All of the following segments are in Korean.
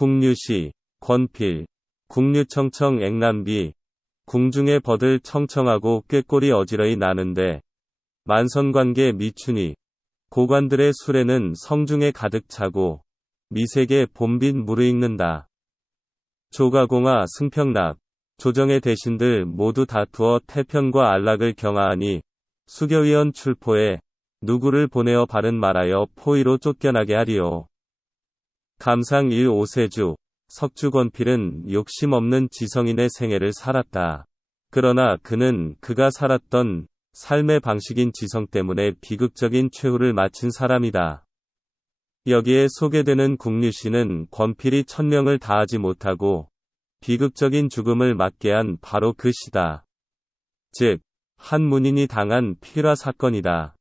국류시, 권필, 국류청청 액남비, 궁중에 버들 청청하고 꾀꼬리 어지러이 나는데, 만선관계 미춘이, 고관들의 수레는 성중에 가득 차고, 미색에 봄빛 무르익는다. 조가공하 승평락, 조정의 대신들 모두 다투어 태평과 안락을 경하하니, 수교위원 출포에, 누구를 보내어 바른 말하여 포위로 쫓겨나게 하리요. 감상 1오세주, 석주권필은 욕심 없는 지성인의 생애를 살았다. 그러나 그는 그가 살았던 삶의 방식인 지성 때문에 비극적인 최후를 마친 사람이다. 여기에 소개되는 국류시는 권필이 천명을 다하지 못하고 비극적인 죽음을 맞게 한 바로 그 시다. 즉, 한 문인이 당한 필화 사건이다.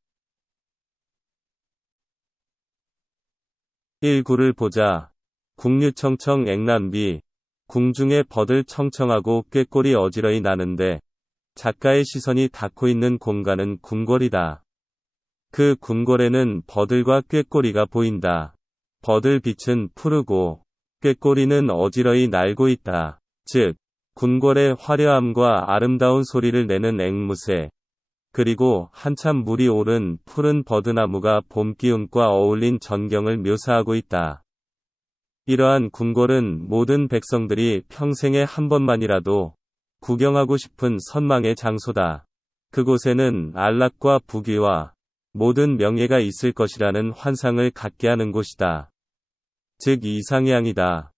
1구를 보자. 국류청청 액남비, 궁중에 버들 청청하고 꾀꼬리 어지러이 나는데, 작가의 시선이 닿고 있는 공간은 궁궐이다. 그 궁궐에는 버들과 꾀꼬리가 보인다. 버들 빛은 푸르고, 꾀꼬리는 어지러이 날고 있다. 즉, 궁궐의 화려함과 아름다운 소리를 내는 앵무새, 그리고 한참 물이 오른 푸른 버드나무가 봄 기운과 어울린 전경을 묘사하고 있다. 이러한 궁궐은 모든 백성들이 평생에 한 번만이라도 구경하고 싶은 선망의 장소다. 그곳에는 안락과 부귀와 모든 명예가 있을 것이라는 환상을 갖게 하는 곳이다. 즉 이상향이다.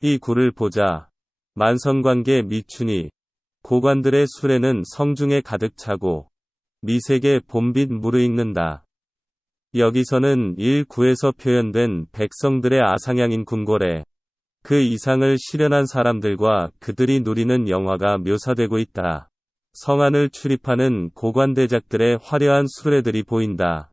이 구를 보자. 만선관계 미춘이, 고관들의 수레는 성중에 가득 차고, 미색에 봄빛 무르익는다. 여기서는 1구에서 표현된 백성들의 아상향인 궁궐에 그 이상을 실현한 사람들과 그들이 누리는 영화가 묘사되고 있다. 성안을 출입하는 고관대작들의 화려한 수레들이 보인다.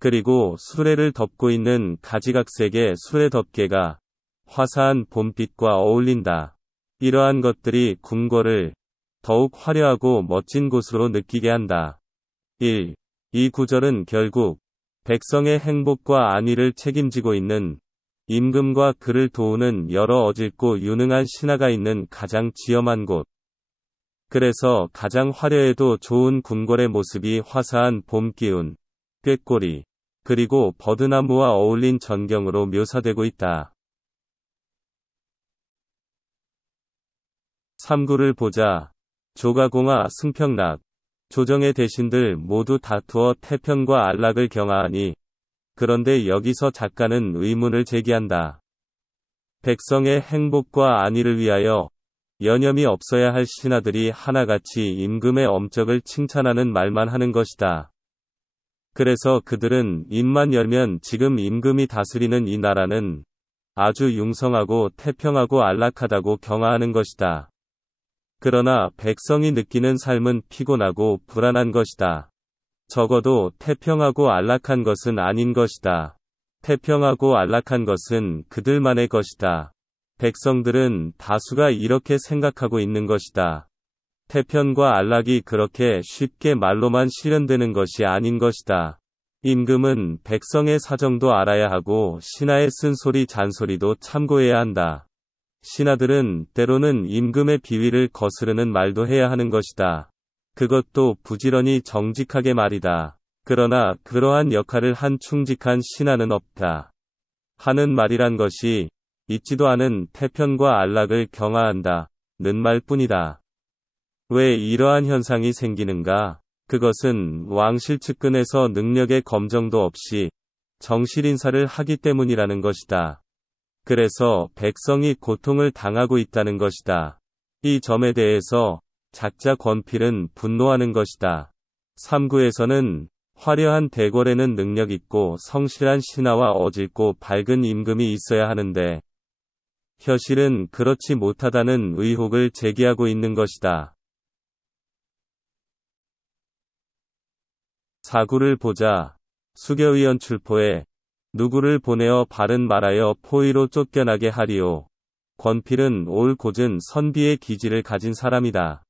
그리고 수레를 덮고 있는 가지각색의 수레 덮개가 화사한 봄빛과 어울린다. 이러한 것들이 궁궐을 더욱 화려하고 멋진 곳으로 느끼게 한다. 1. 이 구절은 결국 백성의 행복과 안위를 책임지고 있는 임금과 그를 도우는 여러 어질고 유능한 신하가 있는 가장 지엄한 곳. 그래서 가장 화려해도 좋은 궁궐의 모습이 화사한 봄 기운, 꾀꼬리, 그리고 버드나무와 어울린 전경으로 묘사되고 있다. 3구를 보자. 조가공하 승평락, 조정의 대신들 모두 다투어 태평과 안락을 경하하니, 그런데 여기서 작가는 의문을 제기한다. 백성의 행복과 안위를 위하여 여념이 없어야 할 신하들이 하나같이 임금의 엄적을 칭찬하는 말만 하는 것이다. 그래서 그들은 입만 열면 지금 임금이 다스리는 이 나라는 아주 융성하고 태평하고 안락하다고 경하하는 것이다. 그러나 백성이 느끼는 삶은 피곤하고 불안한 것이다. 적어도 태평하고 안락한 것은 아닌 것이다. 태평하고 안락한 것은 그들만의 것이다. 백성들은 다수가 이렇게 생각하고 있는 것이다. 태평과 안락이 그렇게 쉽게 말로만 실현되는 것이 아닌 것이다. 임금은 백성의 사정도 알아야 하고 신하의 쓴소리 잔소리도 참고해야 한다. 신하들은 때로는 임금의 비위를 거스르는 말도 해야 하는 것이다. 그것도 부지런히 정직하게 말이다. 그러나 그러한 역할을 한 충직한 신하는 없다. 하는 말이란 것이 있지도 않은 태평과 안락을 경하한다 는 말뿐이다. 왜 이러한 현상이 생기는가? 그것은 왕실 측근에서 능력의 검정도 없이 정실인사를 하기 때문이라는 것이다. 그래서 백성이 고통을 당하고 있다는 것이다. 이 점에 대해서 작자 권필은 분노하는 것이다. 3구에서는 화려한 대궐에는 능력 있고 성실한 신하와 어질고 밝은 임금이 있어야 하는데 현실은 그렇지 못하다는 의혹을 제기하고 있는 것이다. 4구를 보자. 수교위원 출포에 누구를 보내어 바른 말하여 포위로 쫓겨나게 하리요. 권필은 올 고즌 선비의 기질을 가진 사람이다.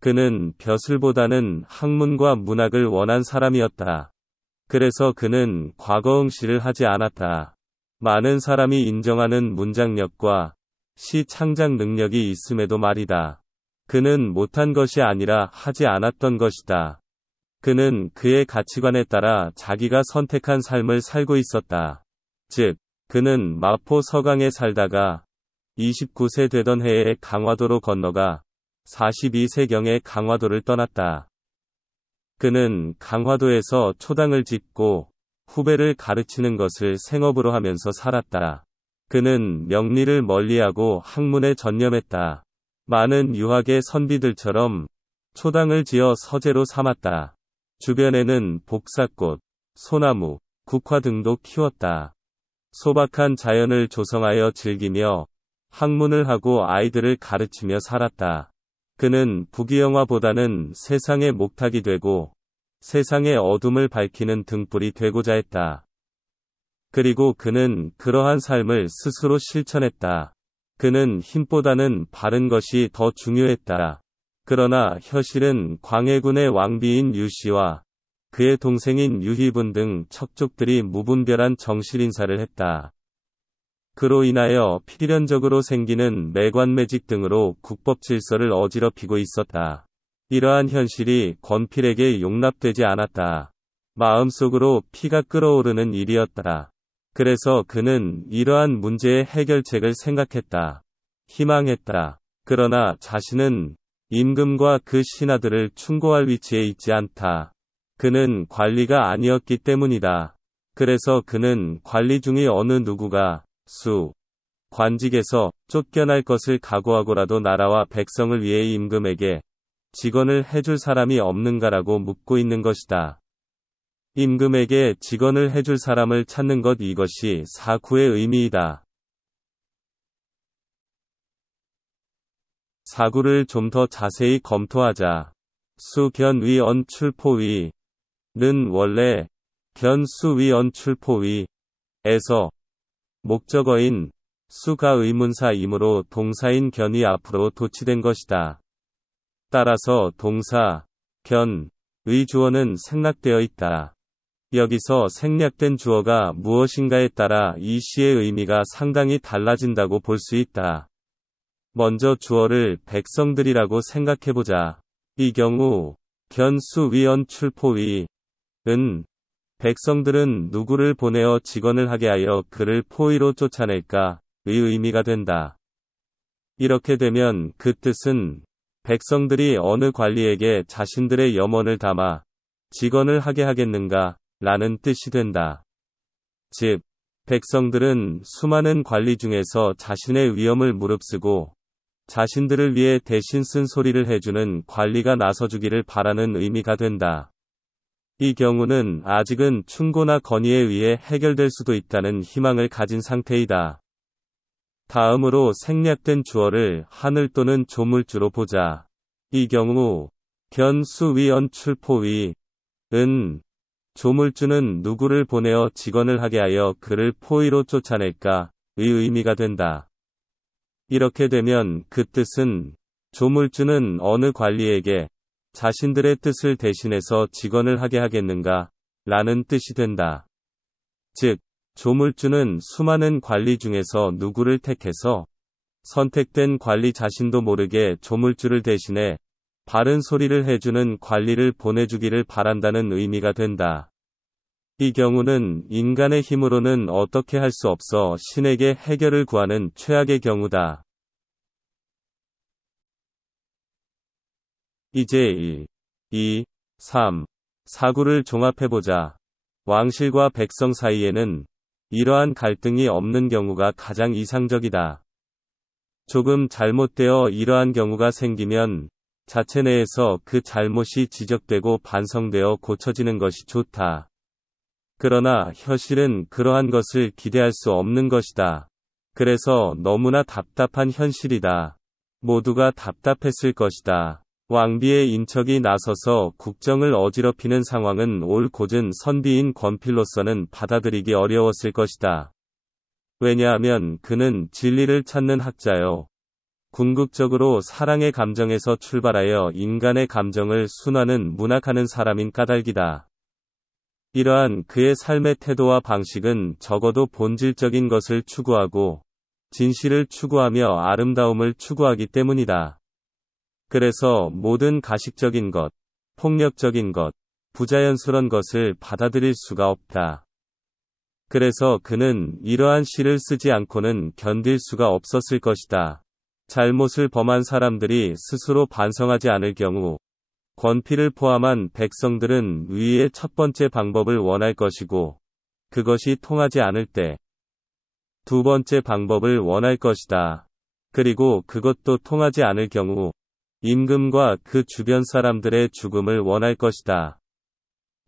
그는 벼슬보다는 학문과 문학을 원한 사람이었다. 그래서 그는 과거응시를 하지 않았다. 많은 사람이 인정하는 문장력과 시 창작 능력이 있음에도 말이다. 그는 못한 것이 아니라 하지 않았던 것이다. 그는 그의 가치관에 따라 자기가 선택한 삶을 살고 있었다. 즉, 그는 마포 서강에 살다가 29세 되던 해에 강화도로 건너가 42세경에 강화도를 떠났다. 그는 강화도에서 초당을 짓고 후배를 가르치는 것을 생업으로 하면서 살았다. 그는 명리를 멀리하고 학문에 전념했다. 많은 유학의 선비들처럼 초당을 지어 서재로 삼았다. 주변에는 복사꽃, 소나무, 국화 등도 키웠다. 소박한 자연을 조성하여 즐기며 학문을 하고 아이들을 가르치며 살았다. 그는 부귀영화보다는 세상의 목탁이 되고 세상의 어둠을 밝히는 등불이 되고자 했다. 그리고 그는 그러한 삶을 스스로 실천했다. 그는 힘보다는 바른 것이 더 중요했다. 그러나 현실은 광해군의 왕비인 유씨와 그의 동생인 유희분 등 척족들이 무분별한 정실인사를 했다. 그로 인하여 필연적으로 생기는 매관매직 등으로 국법 질서를 어지럽히고 있었다. 이러한 현실이 권필에게 용납되지 않았다. 마음속으로 피가 끓어오르는 일이었다. 그래서 그는 이러한 문제의 해결책을 생각했다. 희망했다. 그러나 자신은 임금과 그 신하들을 충고할 위치에 있지 않다. 그는 관리가 아니었기 때문이다. 그래서 그는 관리 중의 어느 누구가 관직에서 쫓겨날 것을 각오하고라도 나라와 백성을 위해 임금에게 직언을 해줄 사람이 없는가라고 묻고 있는 것이다. 임금에게 직언을 해줄 사람을 찾는 것, 이것이 사구의 의미이다. 사구를 좀 더 자세히 검토하자. 수견위언 출포위는 원래 견수위언 출포위에서 목적어인 수가 의문사이므로 동사인 견이 앞으로 도치된 것이다. 따라서 동사 견의 주어는 생략되어 있다. 여기서 생략된 주어가 무엇인가에 따라 이 시의 의미가 상당히 달라진다고 볼 수 있다. 먼저 주어를 백성들이라고 생각해보자. 이 경우 견수위언 출포위은 백성들은 누구를 보내어 직언을 하게 하여 그를 포위로 쫓아낼까의 의미가 된다. 이렇게 되면 그 뜻은 백성들이 어느 관리에게 자신들의 염원을 담아 직언을 하게 하겠는가 라는 뜻이 된다. 즉, 백성들은 수많은 관리 중에서 자신의 위엄을 무릅쓰고 자신들을 위해 대신 쓴 소리를 해주는 관리가 나서주기를 바라는 의미가 된다. 이 경우는 아직은 충고나 건의에 의해 해결될 수도 있다는 희망을 가진 상태이다. 다음으로 생략된 주어를 하늘 또는 조물주로 보자. 이 경우 견수위언 출포위은 조물주는 누구를 보내어 직언을 하게 하여 그를 포위로 쫓아낼까의 의미가 된다. 이렇게 되면 그 뜻은 조물주는 어느 관리에게 자신들의 뜻을 대신해서 직언을 하게 하겠는가 라는 뜻이 된다. 즉, 조물주는 수많은 관리 중에서 누구를 택해서 선택된 관리 자신도 모르게 조물주를 대신해 바른 소리를 해주는 관리를 보내주기를 바란다는 의미가 된다. 이 경우는 인간의 힘으로는 어떻게 할 수 없어 신에게 해결을 구하는 최악의 경우다. 이제 1, 2, 3, 4구를 종합해보자. 왕실과 백성 사이에는 이러한 갈등이 없는 경우가 가장 이상적이다. 조금 잘못되어 이러한 경우가 생기면 자체 내에서 그 잘못이 지적되고 반성되어 고쳐지는 것이 좋다. 그러나 현실은 그러한 것을 기대할 수 없는 것이다. 그래서 너무나 답답한 현실이다. 모두가 답답했을 것이다. 왕비의 인척이 나서서 국정을 어지럽히는 상황은 올 고전 선비인 권필로서는 받아들이기 어려웠을 것이다. 왜냐하면 그는 진리를 찾는 학자요. 궁극적으로 사랑의 감정에서 출발하여 인간의 감정을 순화하는 문학하는 사람인 까닭이다. 이러한 그의 삶의 태도와 방식은 적어도 본질적인 것을 추구하고 진실을 추구하며 아름다움을 추구하기 때문이다. 그래서 모든 가식적인 것, 폭력적인 것, 부자연스런 것을 받아들일 수가 없다. 그래서 그는 이러한 시를 쓰지 않고는 견딜 수가 없었을 것이다. 잘못을 범한 사람들이 스스로 반성하지 않을 경우, 권피를 포함한 백성들은 위의 첫 번째 방법을 원할 것이고, 그것이 통하지 않을 때, 두 번째 방법을 원할 것이다. 그리고 그것도 통하지 않을 경우, 임금과 그 주변 사람들의 죽음을 원할 것이다.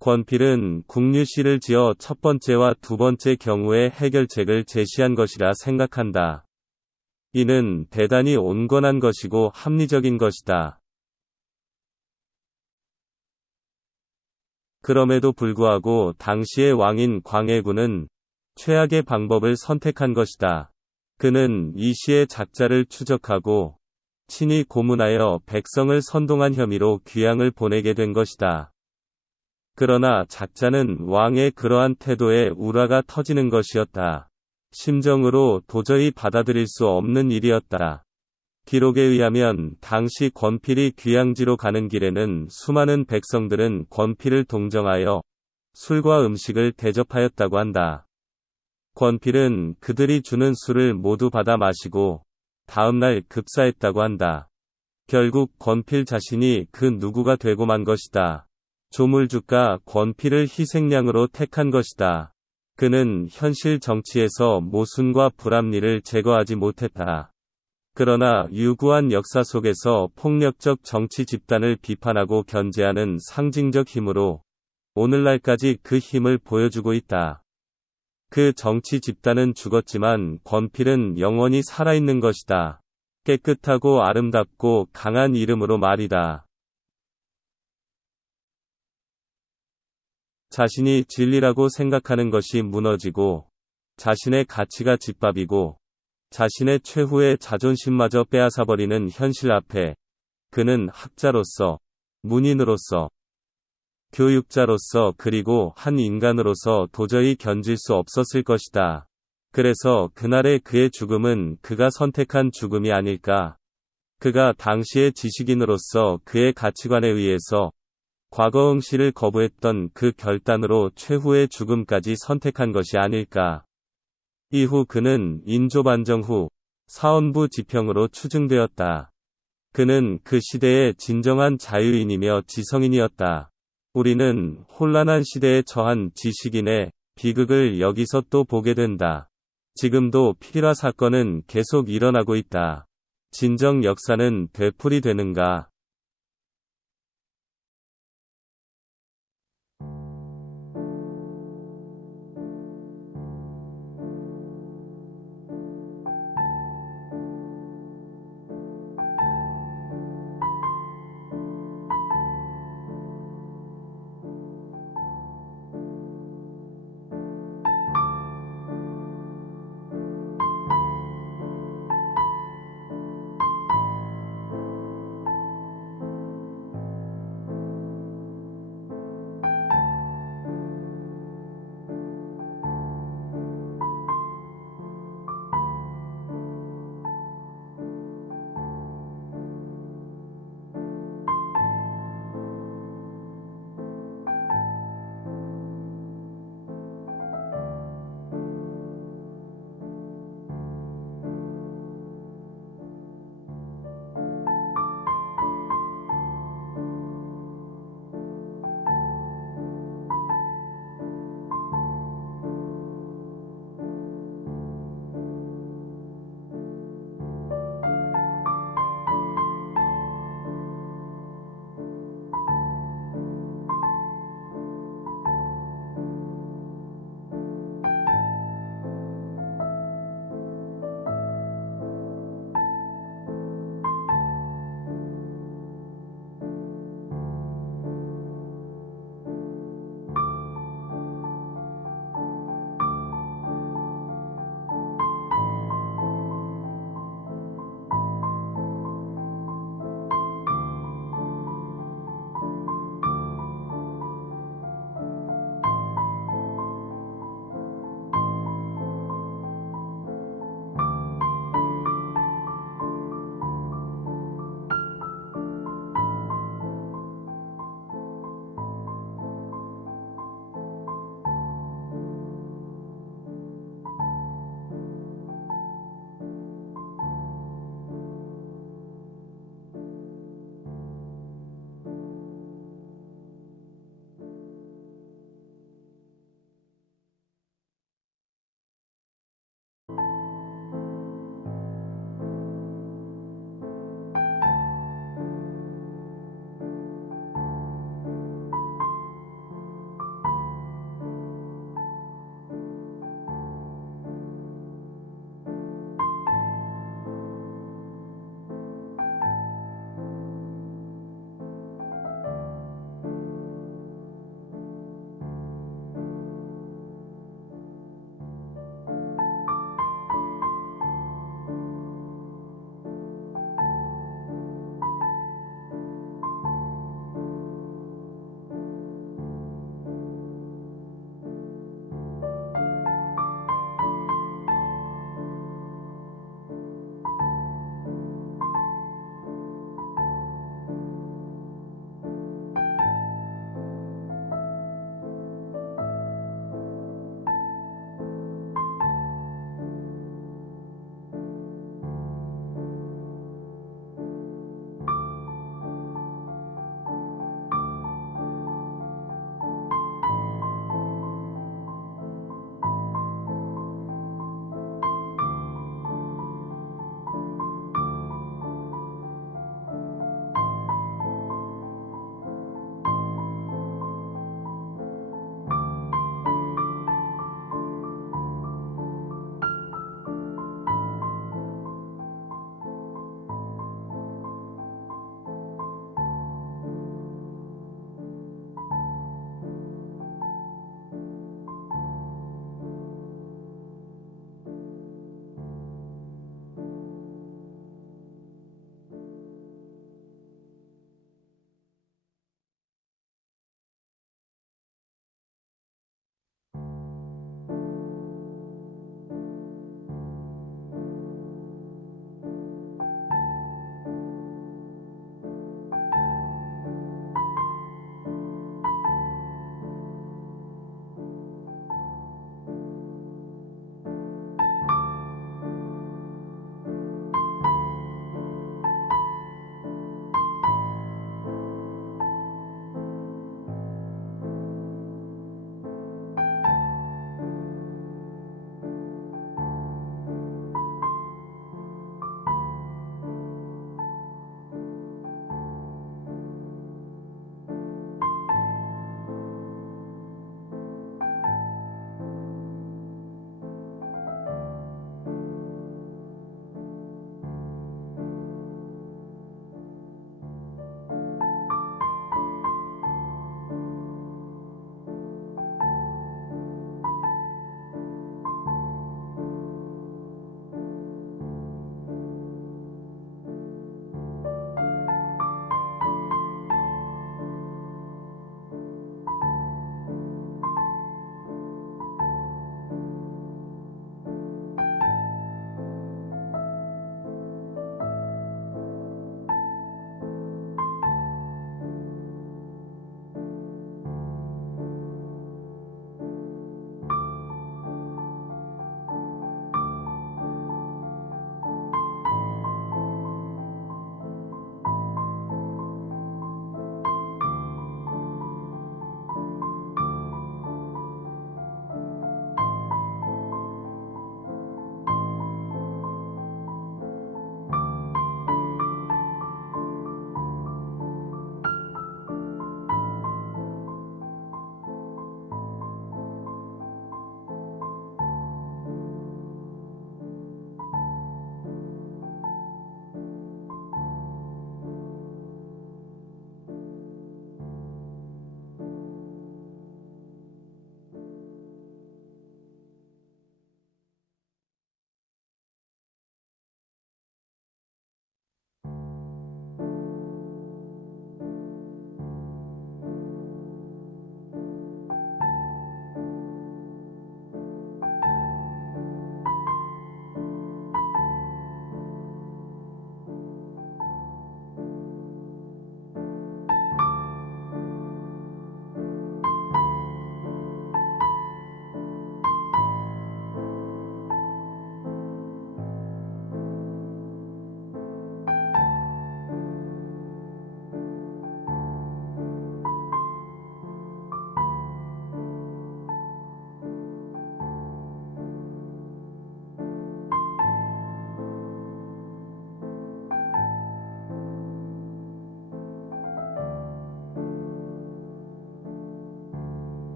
권필은 국류시를 지어 첫 번째와 두 번째 경우의 해결책을 제시한 것이라 생각한다. 이는 대단히 온건한 것이고 합리적인 것이다. 그럼에도 불구하고 당시의 왕인 광해군은 최악의 방법을 선택한 것이다. 그는 이 시의 작자를 추적하고 친히 고문하여 백성을 선동한 혐의로 귀양을 보내게 된 것이다. 그러나 작자는 왕의 그러한 태도에 우라가 터지는 것이었다. 심정으로 도저히 받아들일 수 없는 일이었다. 기록에 의하면 당시 권필이 귀양지로 가는 길에는 수많은 백성들은 권필을 동정하여 술과 음식을 대접하였다고 한다. 권필은 그들이 주는 술을 모두 받아 마시고 다음날 급사했다고 한다. 결국 권필 자신이 그 누구가 되고 만 것이다. 조물주가 권필을 희생양으로 택한 것이다. 그는 현실 정치에서 모순과 불합리를 제거하지 못했다. 그러나 유구한 역사 속에서 폭력적 정치 집단을 비판하고 견제하는 상징적 힘으로 오늘날까지 그 힘을 보여주고 있다. 그 정치 집단은 죽었지만 권필은 영원히 살아있는 것이다. 깨끗하고 아름답고 강한 이름으로 말이다. 자신이 진리라고 생각하는 것이 무너지고 자신의 가치가 짓밟이고 자신의 최후의 자존심마저 빼앗아버리는 현실 앞에 그는 학자로서, 문인으로서, 교육자로서 그리고 한 인간으로서 도저히 견딜 수 없었을 것이다. 그래서 그날의 그의 죽음은 그가 선택한 죽음이 아닐까. 그가 당시의 지식인으로서 그의 가치관에 의해서 과거 응시를 거부했던 그 결단으로 최후의 죽음까지 선택한 것이 아닐까. 이후 그는 인조반정 후 사헌부 지평으로 추증되었다. 그는 그 시대의 진정한 자유인이며 지성인이었다. 우리는 혼란한 시대에 처한 지식인의 비극을 여기서 또 보게 된다. 지금도 피라 사건은 계속 일어나고 있다. 진정 역사는 되풀이되는가?